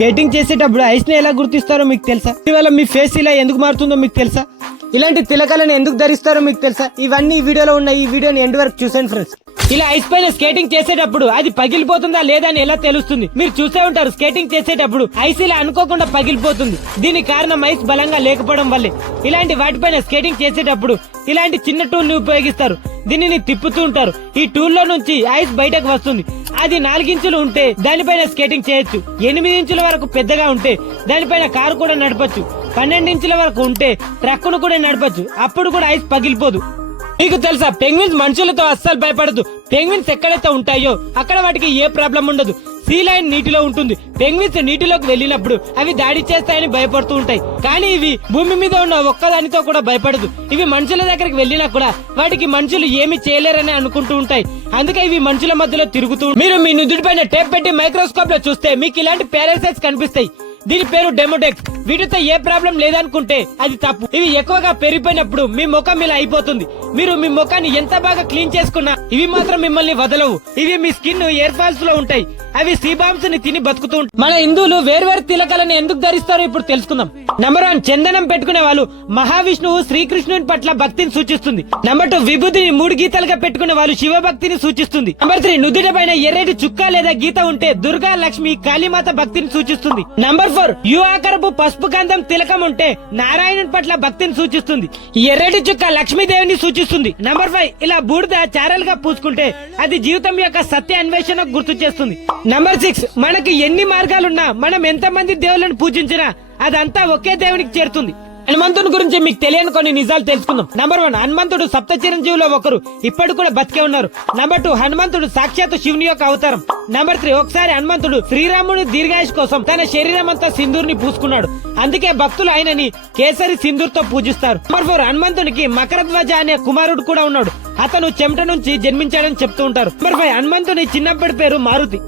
Skating చేసేటప్పుడు ice ని ఎలా గుర్తిస్తారో మీకు తెలుసా? ఇవాళ మీ ఫేస్ ఇలా ఎందుకు మారుతుందో మీకు తెలుసా? ఇలాంటి తిలకాలను ఎందుకు ధరిస్తారో మీకు తెలుసా? ఇవన్నీ ఈ వీడియోలో ఉన్నాయి. ఈ వీడియోని ఎండ్ వరకు చూసండి ఫ్రెండ్స్. ఇలా ఐస్ పైన స్కేటింగ్ చేసేటప్పుడు అది పగిలిపోతుందా లేదా అని ఎలా తెలుస్తుంది? మీరు చూసే ఉంటారు, స్కేటింగ్ చేసేటప్పుడు ఐస్ ఇలా అనుకోకుండా పగిలిపోతుంది. దీనికి కారణం ఐస్ బలంగా లేకపోవడం వల్లే. ఇలాంటి వాటిపైన స్కేటింగ్ చేసేటప్పుడు ఇలాంటి చిన్న టూల్ ని ఉపయోగిస్తారు. దీనిని తిప్పుతూ ఉంటారు. ఈ టూల్ లో నుంచి ఐస్ బయటకు వస్తుంది. అది 4 ఇంచులు ఉంటే దానిపైన స్కేటింగ్ చేయొచ్చు. 8 ఇంచుల వరకు పెద్దగా ఉంటే దానిపైన కారు కూడా నడపచ్చు. 12 ఇంచుల వరకు ఉంటే ట్రక్కును కూడా నడపచ్చు. అప్పుడు కూడా ఐస్ పగిలిపోదు. మీకు తెలుసా, పెంగ్విన్స్ మనుషులతో అస్సలు భయపడదు. పెంగ్విన్స్ ఎక్కడైతే ఉంటాయో అక్కడ వాటికి ఏ ప్రాబ్లం ఉండదు. సీ లైన్ నీటిలో ఉంటుంది. పెంగ్విన్స్ నీటిలోకి వెళ్ళినప్పుడు అవి దాడి చేస్తాయని భయపడుతూ ఉంటాయి. కానీ ఇవి భూమి మీద ఉన్న ఒక్కదానితో కూడా భయపడదు. ఇవి మనుషుల దగ్గరికి వెళ్ళినా కూడా వాటికి మనుషులు ఏమి చేయలేరని అనుకుంటూ ఉంటాయి. అందుకే ఇవి మనుషుల మధ్యలో తిరుగుతూ. మీరు మీ నుదుటి పైన టేప్ పెట్టి మైక్రోస్కోప్ లో చూస్తే మీకు ఇలాంటి పారాసైట్స్ కనిపిస్తాయి. దీని పేరు డెమోడెక్స్. వీటితో ఏ ప్రాబ్లం లేదనుకుంటే అది తప్పు. ఇవి ఎక్కువగా పెరిగిపోయినప్పుడు మీ ముఖం ఇలా అయిపోతుంది. మీరు మీ ముఖాన్ని ఎంత బాగా క్లీన్ చేసుకున్నా ఇవి మాత్రం మిమ్మల్ని వదలవు. ఇవి మీ స్కిన్ ఎయిర్ ఫాల్స్ లో ఉంటాయి. అవి సీబామ్స్ ని తిని బతుకుతూ ఉంటాయి. మన హిందువులు వేర్వేరు తిలకాలను ఎందుకు ధరిస్తారో ఇప్పుడు తెలుసుకుందాం. నంబర్ 1, చందనం పెట్టుకునే వాళ్ళు మహావిష్ణువు శ్రీకృష్ణుని పట్ల భక్తిని సూచిస్తుంది. నంబర్ 2, విభూతిని 3 గీతలుగా పెట్టుకునే వాళ్ళు శివ భక్తిని సూచిస్తుంది. నంబర్ 3, నుదుటి పైన ఎర్రటి చుక్క లేదా గీత ఉంటే దుర్గా, లక్ష్మి, కాళీమాత భక్తిని సూచిస్తుంది. నంబర్ 4, యు ఆకారపు పసుపు గంధం తిలకం ఉంటే నారాయణుని పట్ల భక్తిని సూచిస్తుంది. ఎర్రటి చుక్క లక్ష్మీదేవిని సూచిస్తుంది. నంబర్ 5, ఇలా బూడిద చారలుగా పూసుకుంటే అది జీవితం యొక్క సత్య అన్వేషణ గుర్తు చేస్తుంది. నంబర్ 6, మనకి ఎన్ని మార్గాలున్నా మనం ఎంత మంది దేవుళ్ళను పూజించినా అదంతా ఒకే దేవునికి చేరుతుంది. హనుమంతుని గురించి మీకు తెలియని కొన్ని నిజాలు తెలుసుకుందాం. నంబర్ 1, హనుమంతుడు సప్త చిరంజీవులో ఒకరు. ఇప్పటి కూడా బతికే ఉన్నారు. నంబర్ 2, హనుమంతుడు సాక్షాత్ శివుని యొక్క అవతారం. నంబర్ 3, ఒకసారి హనుమంతుడు శ్రీరాముడి దీర్ఘాయుష్ కోసం తన శరీరం అంతా సింధూర్ని పూసుకున్నాడు. అందుకే భక్తులు ఆయనని కేసరి సింధూర్ తో పూజిస్తారు. నంబర్ 4, హనుమంతునికి మకరధ్వజ అనే కుమారుడు కూడా ఉన్నాడు. అతను చెమట నుంచి జన్మించాడని చెప్తూ ఉంటారు. నంబర్ 5, హనుమంతుని చిన్నప్పటి పేరు మారుతి.